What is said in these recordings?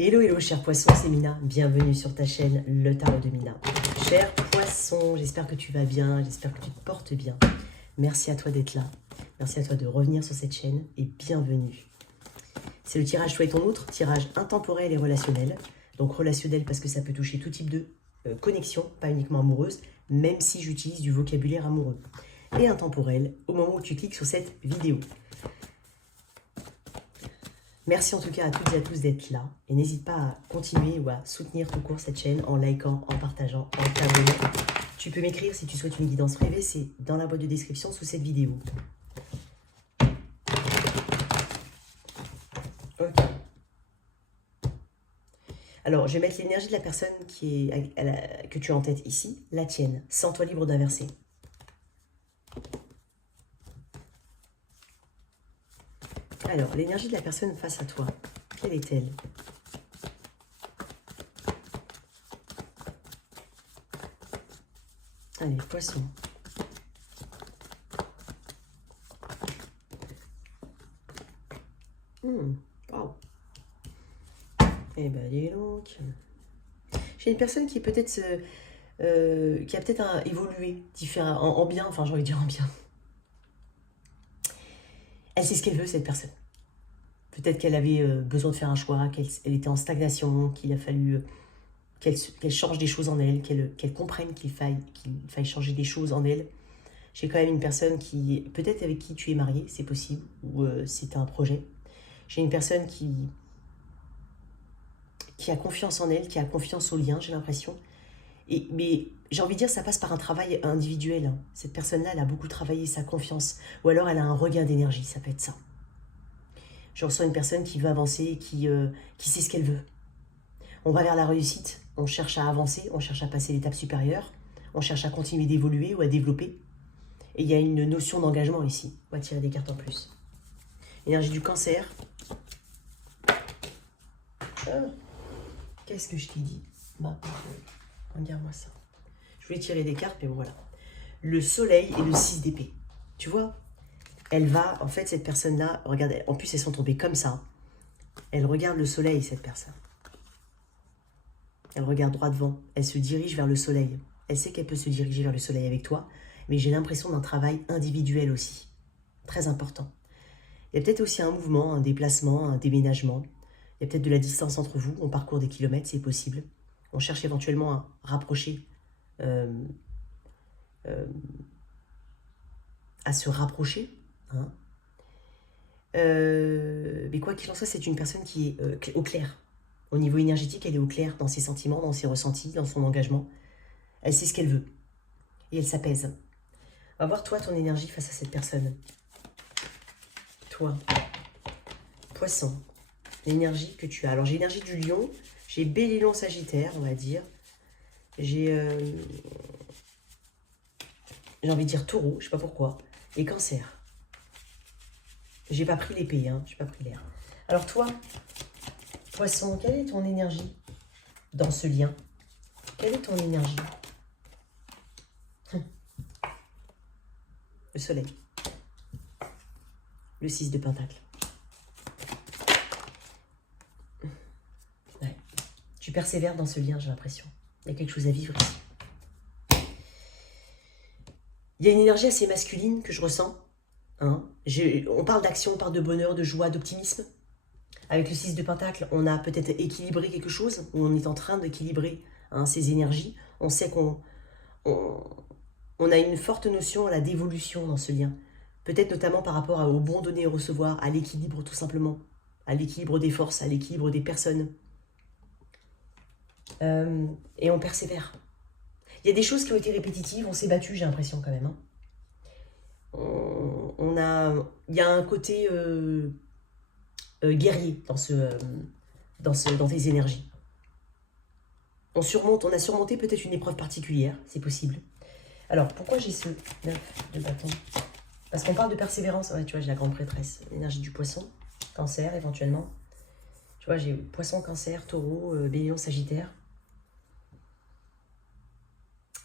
Hello, hello, cher poisson, c'est Mina. Bienvenue sur ta chaîne, le tarot de Mina. Cher poisson, j'espère que tu vas bien, j'espère que tu te portes bien. Merci à toi d'être là. Merci à toi de revenir sur cette chaîne et bienvenue. C'est le tirage Toi et ton autre, tirage intemporel et relationnel. Donc relationnel parce que ça peut toucher tout type de connexion, pas uniquement amoureuse, même si j'utilise du vocabulaire amoureux. Et intemporel au moment où tu cliques sur cette vidéo. Merci en tout cas à toutes et à tous d'être là. Et n'hésite pas à continuer ou à soutenir tout court cette chaîne en likant, en partageant, en t'abonnant. Tu peux m'écrire si tu souhaites une guidance privée, c'est dans la boîte de description sous cette vidéo. Ok. Alors, je vais mettre l'énergie de la personne que tu as en tête ici, la tienne. Sens-toi libre d'inverser. Alors, l'énergie de la personne face à toi, quelle est-elle? Allez, poisson. Wow. Eh ben, dis donc. J'ai une personne qui est peut-être qui a peut-être évolué différent, en bien, enfin j'ai envie de dire en bien. Elle sait ce qu'elle veut, cette personne. Peut-être qu'elle avait besoin de faire un choix, qu'elle était en stagnation, qu'il a fallu qu'elle change des choses en elle, qu'elle comprenne qu'il faille changer des choses en elle. J'ai quand même une personne qui, peut-être avec qui tu es marié, c'est possible, ou c'est un projet. J'ai une personne qui a confiance en elle, qui a confiance au lien, j'ai l'impression. Mais j'ai envie de dire, ça passe par un travail individuel. Hein. Cette personne-là, elle a beaucoup travaillé sa confiance. Ou alors, elle a un regain d'énergie, ça peut être ça. Je ressens une personne qui veut avancer, qui sait ce qu'elle veut. On va vers la réussite, on cherche à avancer, on cherche à passer l'étape supérieure, on cherche à continuer d'évoluer ou à développer. Et il y a une notion d'engagement ici. On va tirer des cartes en plus. Énergie du cancer. Qu'est-ce que je t'ai dit? Regarde-moi ça. Je voulais tirer des cartes, mais bon, voilà. Le soleil et le 6 d'épée. Tu vois? Elle va, en fait, cette personne-là, regarde, en plus, elles sont tombées comme ça. Elle regarde le soleil, cette personne. Elle regarde droit devant. Elle se dirige vers le soleil. Elle sait qu'elle peut se diriger vers le soleil avec toi, mais j'ai l'impression d'un travail individuel aussi. Très important. Il y a peut-être aussi un mouvement, un déplacement, un déménagement. Il y a peut-être de la distance entre vous. On parcourt des kilomètres, c'est possible. On cherche éventuellement à rapprocher, à se rapprocher. Hein. Mais quoi qu'il en soit, c'est une personne qui est au clair. Au niveau énergétique, elle est au clair dans ses sentiments, dans ses ressentis, dans son engagement. Elle sait ce qu'elle veut. Et elle s'apaise. On va voir toi, ton énergie face à cette personne. Toi, poisson, l'énergie que tu as. Alors, j'ai l'énergie du lion, j'ai bélier, lion, sagittaire, on va dire. J'ai envie de dire taureau, je sais pas pourquoi. Et cancer. J'ai pas pris l'épée, hein, j'ai pas pris l'air. Alors toi, poisson, quelle est ton énergie dans ce lien? Quelle est ton énergie? Le soleil. Le 6 de pentacle. Ouais. Tu persévères dans ce lien, j'ai l'impression. Il y a quelque chose à vivre ici. Il y a une énergie assez masculine que je ressens. Hein. On parle d'action, on parle de bonheur, de joie, d'optimisme. Avec le 6 de pentacle, on a peut-être équilibré quelque chose, ou on est en train d'équilibrer ces énergies. On sait qu'on a une forte notion d'évolution dans ce lien. Peut-être notamment par rapport au bon donner et recevoir, à l'équilibre tout simplement, à l'équilibre des forces, à l'équilibre des personnes. Et on persévère. Il y a des choses qui ont été répétitives, on s'est battu, j'ai l'impression quand même. Hein. Il y a un côté guerrier dans tes énergies. On a surmonté peut-être une épreuve particulière, c'est possible. Alors, pourquoi j'ai ce 9 de bâton? Parce qu'on parle de persévérance. Ouais, tu vois, j'ai la grande prêtresse. L'énergie du poisson, cancer éventuellement. Tu vois, j'ai poisson, cancer, taureau, bélier, sagittaire.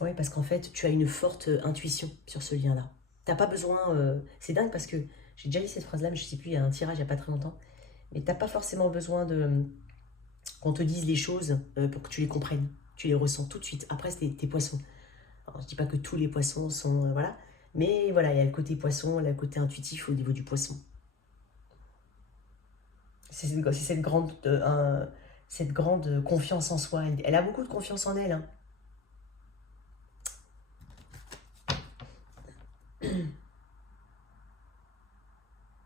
Ouais, parce qu'en fait, tu as une forte intuition sur ce lien-là. T'as pas besoin... c'est dingue parce que j'ai déjà lu cette phrase-là, mais je sais plus, il y a un tirage il n'y a pas très longtemps. Mais t'as pas forcément besoin de qu'on te dise les choses pour que tu les comprennes. Tu les ressens tout de suite. Après, c'est tes poissons. Alors, je ne dis pas que tous les poissons sont... voilà. Mais voilà, il y a le côté poisson, il y a le côté intuitif au niveau du poisson. C'est cette grande confiance en soi. Elle a beaucoup de confiance en elle. Hein.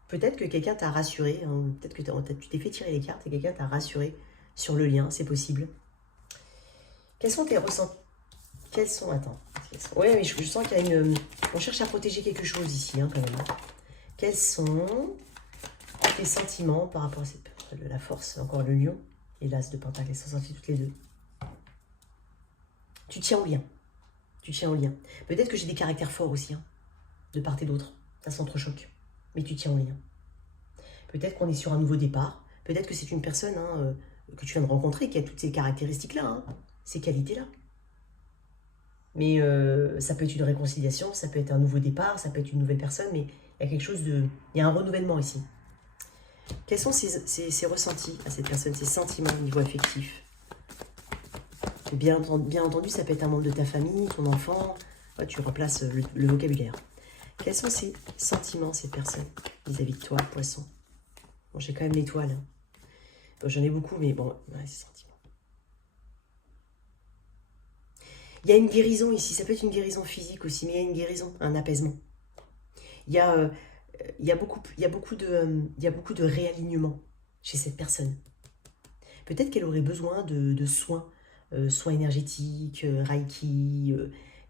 Peut-être que quelqu'un t'a rassuré, hein, peut-être que tu t'es fait tirer les cartes et quelqu'un t'a rassuré sur le lien, c'est possible. Quels sont tes ressentis? Quels sont... Attends. Oui, mais je sens qu'il y a une... On cherche à protéger quelque chose ici, hein, quand même. Quels sont tes sentiments par rapport à la force, encore le lion et l'as de pentacle, elles sont sorties toutes les deux. Tu tiens au lien. Tu tiens au lien. Peut-être que j'ai des caractères forts aussi, hein, de part et d'autre. Ça s'entrechoque. Mais tu tiens au lien. Peut-être qu'on est sur un nouveau départ. Peut-être que c'est une personne hein, que tu viens de rencontrer qui a toutes ces caractéristiques-là, hein, ces qualités-là. Mais ça peut être une réconciliation, ça peut être un nouveau départ, ça peut être une nouvelle personne, mais il y a quelque chose de... Il y a un renouvellement ici. Quels sont ses ressentis à cette personne, ses sentiments au niveau affectif? Bien entendu, ça peut être un membre de ta famille, ton enfant. Ouais, tu replaces le vocabulaire. Quels sont ses sentiments, cette personne, vis-à-vis de toi, poisson? Bon, j'ai quand même l'étoile. Hein. Bon, j'en ai beaucoup, mais bon, ouais, ses sentiments. Il y a une guérison ici. Ça peut être une guérison physique aussi, mais il y a une guérison, un apaisement. Il y a beaucoup de réalignement chez cette personne. Peut-être qu'elle aurait besoin de soins, soins énergétiques, Reiki,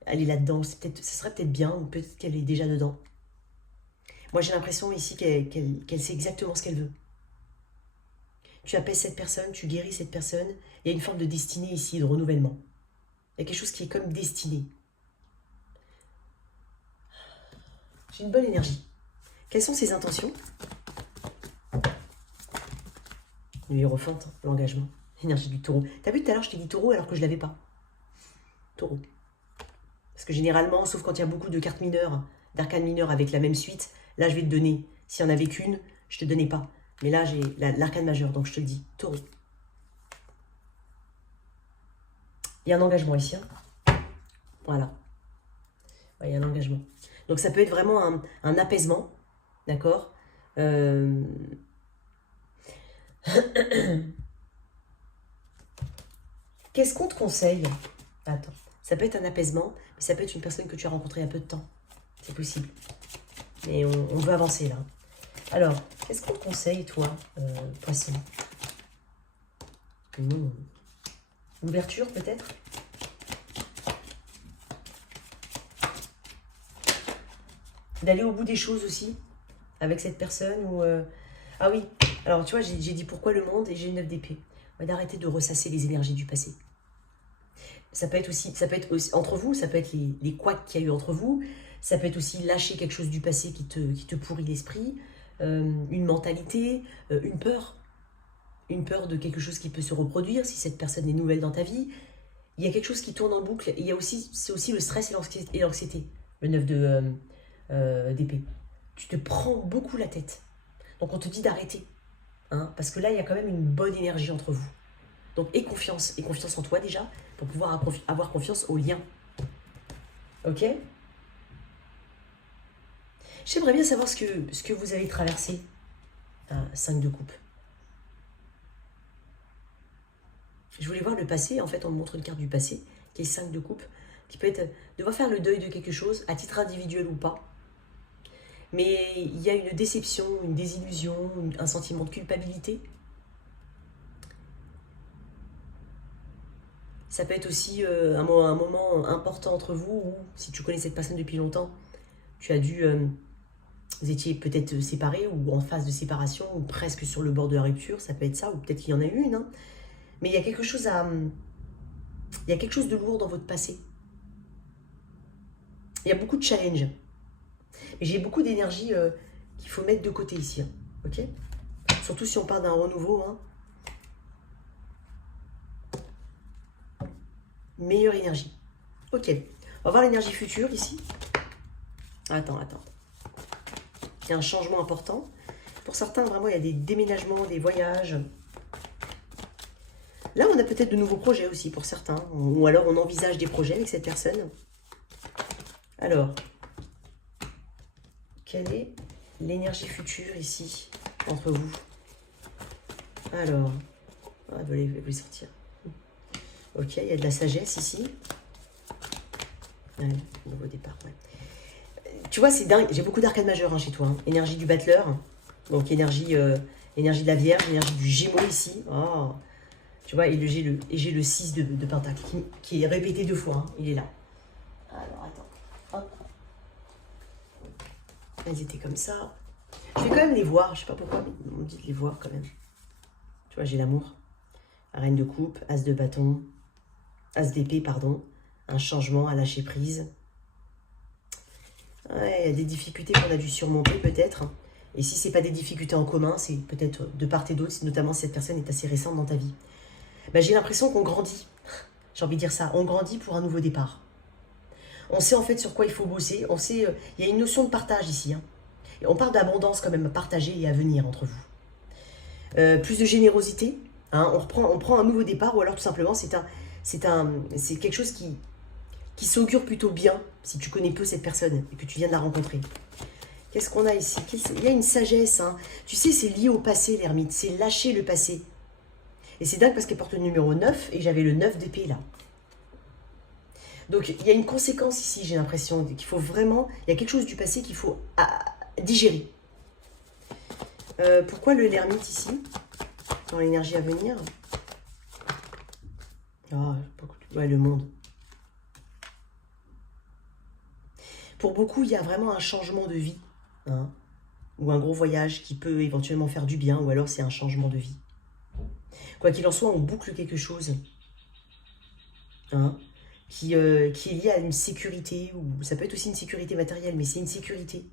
aller là-dedans. Ce serait peut-être bien, ou peut-être qu'elle est déjà dedans. Moi, j'ai l'impression ici qu'elle sait exactement ce qu'elle veut. Tu apaises cette personne, tu guéris cette personne. Il y a une forme de destinée ici, de renouvellement. Il y a quelque chose qui est comme destiné. J'ai une bonne énergie. Quelles sont ses intentions? Le hiérophante, l'engagement, l'énergie du taureau. T'as vu tout à l'heure, je t'ai dit taureau alors que je ne l'avais pas. Taureau. Parce que généralement, sauf quand il y a beaucoup de cartes mineures, d'arcanes mineures avec la même suite, là je vais te donner. S'il n'y en avait qu'une, je ne te donnais pas. Mais là, j'ai l'arcane majeure, donc je te le dis. Taureau. Il y a un engagement ici. Hein. Voilà. Ouais, il y a un engagement. Donc ça peut être vraiment un apaisement. D'accord Qu'est-ce qu'on te conseille? Attends. Ça peut être un apaisement, mais ça peut être une personne que tu as rencontrée il y a peu de temps. C'est possible. Mais on veut avancer là. Alors, qu'est-ce qu'on te conseille, toi, poisson? L'ouverture, peut-être? D'aller au bout des choses aussi, avec cette personne ou... Ah oui, alors tu vois, j'ai dit pourquoi le monde et j'ai une 9 d'épée. D'arrêter de ressasser les énergies du passé. Ça peut être aussi entre vous, ça peut être les couacs qu'il y a eu entre vous, ça peut être aussi lâcher quelque chose du passé qui te pourrit l'esprit, une mentalité, une peur de quelque chose qui peut se reproduire si cette personne est nouvelle dans ta vie. Il y a quelque chose qui tourne en boucle, et c'est aussi le stress et l'anxiété, le 9 d'épée. Tu te prends beaucoup la tête, donc on te dit d'arrêter, hein, parce que là il y a quand même une bonne énergie entre vous. Donc, et confiance en toi déjà, pour pouvoir avoir confiance au lien. Ok? J'aimerais bien savoir ce que vous avez traversé. 5 de coupe. Je voulais voir le passé. En fait, on me montre une carte du passé, qui est 5 de coupe, qui peut être devoir faire le deuil de quelque chose, à titre individuel ou pas. Mais il y a une déception, une désillusion, un sentiment de culpabilité. Ça peut être aussi un moment important entre vous où, si tu connais cette personne depuis longtemps, tu as dû... vous étiez peut-être séparés ou en phase de séparation ou presque sur le bord de la rupture, ça peut être ça, ou peut-être qu'il y en a eu une. Hein. Mais il y a quelque chose il y a quelque chose de lourd dans votre passé. Il y a beaucoup de challenges. Mais j'ai beaucoup d'énergie qu'il faut mettre de côté ici. Hein. Ok? Surtout si on parle d'un renouveau. Hein. Meilleure énergie. Ok. On va voir l'énergie future ici. Attends. Il y a un changement important. Pour certains, vraiment, il y a des déménagements, des voyages. Là, on a peut-être de nouveaux projets aussi pour certains. Ou alors, on envisage des projets avec cette personne. Alors, quelle est l'énergie future ici, entre vous? Alors, elle veut sortir. Ok, il y a de la sagesse ici. Ouais, nouveau départ, ouais. Tu vois, c'est dingue. J'ai beaucoup d'arcades majeurs chez toi. Hein. Énergie du battleur. Donc, énergie de la Vierge, énergie du Gémeaux ici. Oh. Tu vois, et j'ai le 6 de pentacle qui est répété 2 fois. Hein. Il est là. Alors, attends. Hop. Elles étaient comme ça. Je vais quand même les voir. Je sais pas pourquoi, mais on me dit de les voir quand même. Tu vois, j'ai l'amour. Reine de coupe, as de bâton, as d'épée, pardon. Un changement à lâcher prise. Ouais, il y a des difficultés qu'on a dû surmonter peut-être. Et si ce n'est pas des difficultés en commun, c'est peut-être de part et d'autre, notamment si cette personne est assez récente dans ta vie. Ben, j'ai l'impression qu'on grandit. J'ai envie de dire ça. On grandit pour un nouveau départ. On sait en fait sur quoi il faut bosser. On sait, il y a une notion de partage ici. Hein. Et on parle d'abondance quand même à partager et à venir entre vous. Plus de générosité. Hein, on prend un nouveau départ ou alors tout simplement c'est quelque chose qui s'augure plutôt bien si tu connais peu cette personne et que tu viens de la rencontrer. Qu'est-ce qu'on a ici? Il y a une sagesse. Hein. Tu sais, c'est lié au passé, l'ermite. C'est lâcher le passé. Et c'est dingue parce qu'elle porte le numéro 9 et j'avais le 9 d'épée là. Donc, il y a une conséquence ici, j'ai l'impression qu'il faut vraiment... Il y a quelque chose du passé qu'il faut digérer. Pourquoi l'ermite ici? Dans l'énergie à venir. Oh, ouais, le monde. Pour beaucoup, il y a vraiment un changement de vie. Hein, ou un gros voyage qui peut éventuellement faire du bien, ou alors c'est un changement de vie. Quoi qu'il en soit, on boucle quelque chose. Hein, qui est lié à une sécurité, ou ça peut être aussi une sécurité matérielle, mais c'est une sécurité.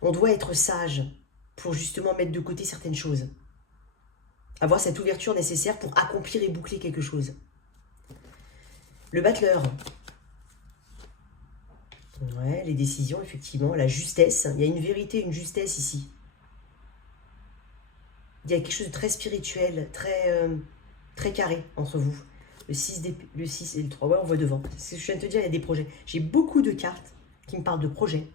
On doit être sage pour justement mettre de côté certaines choses. Avoir cette ouverture nécessaire pour accomplir et boucler quelque chose. Le battleur. Ouais, les décisions, effectivement, la justesse. Il y a une vérité, une justesse ici. Il y a quelque chose de très spirituel, très carré entre vous. Le 6 et le 3, ouais, on voit devant. C'est ce que je viens de te dire, il y a des projets. J'ai beaucoup de cartes qui me parlent de projets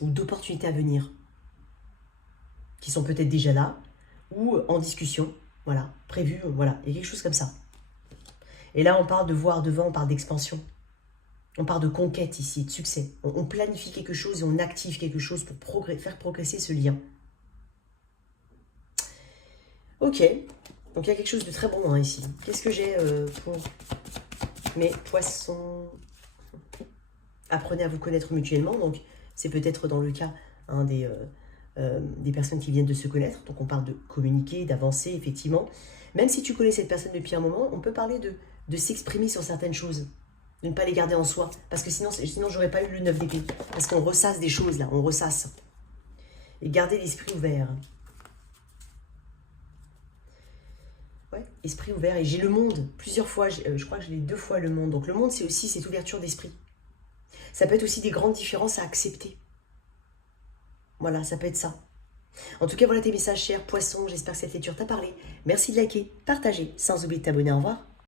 ou d'opportunités à venir qui sont peut-être déjà là ou en discussion, voilà, prévues, voilà. Il y a quelque chose comme ça. Et là, on parle de voir devant, on parle d'expansion. On parle de conquête ici, de succès. On planifie quelque chose et on active quelque chose pour faire progresser ce lien. Ok, donc il y a quelque chose de très bon hein, ici. Qu'est-ce que j'ai pour mes poissons? Apprenez à vous connaître mutuellement. Donc c'est peut-être dans le cas hein, des personnes qui viennent de se connaître. Donc on parle de communiquer, d'avancer, effectivement. Même si tu connais cette personne depuis un moment, on peut parler de s'exprimer sur certaines choses. De ne pas les garder en soi. Parce que sinon j'aurais pas eu le 9 d'épée. Parce qu'on ressasse des choses là, on ressasse. Et garder l'esprit ouvert. Ouais, esprit ouvert. Et j'ai le monde plusieurs fois. Je crois que j'ai 2 fois le monde. Donc le monde, c'est aussi cette ouverture d'esprit. Ça peut être aussi des grandes différences à accepter. Voilà, ça peut être ça. En tout cas, voilà tes messages, chers poissons. J'espère que cette lecture t'a parlé. Merci de liker, partager, sans oublier de t'abonner. Au revoir.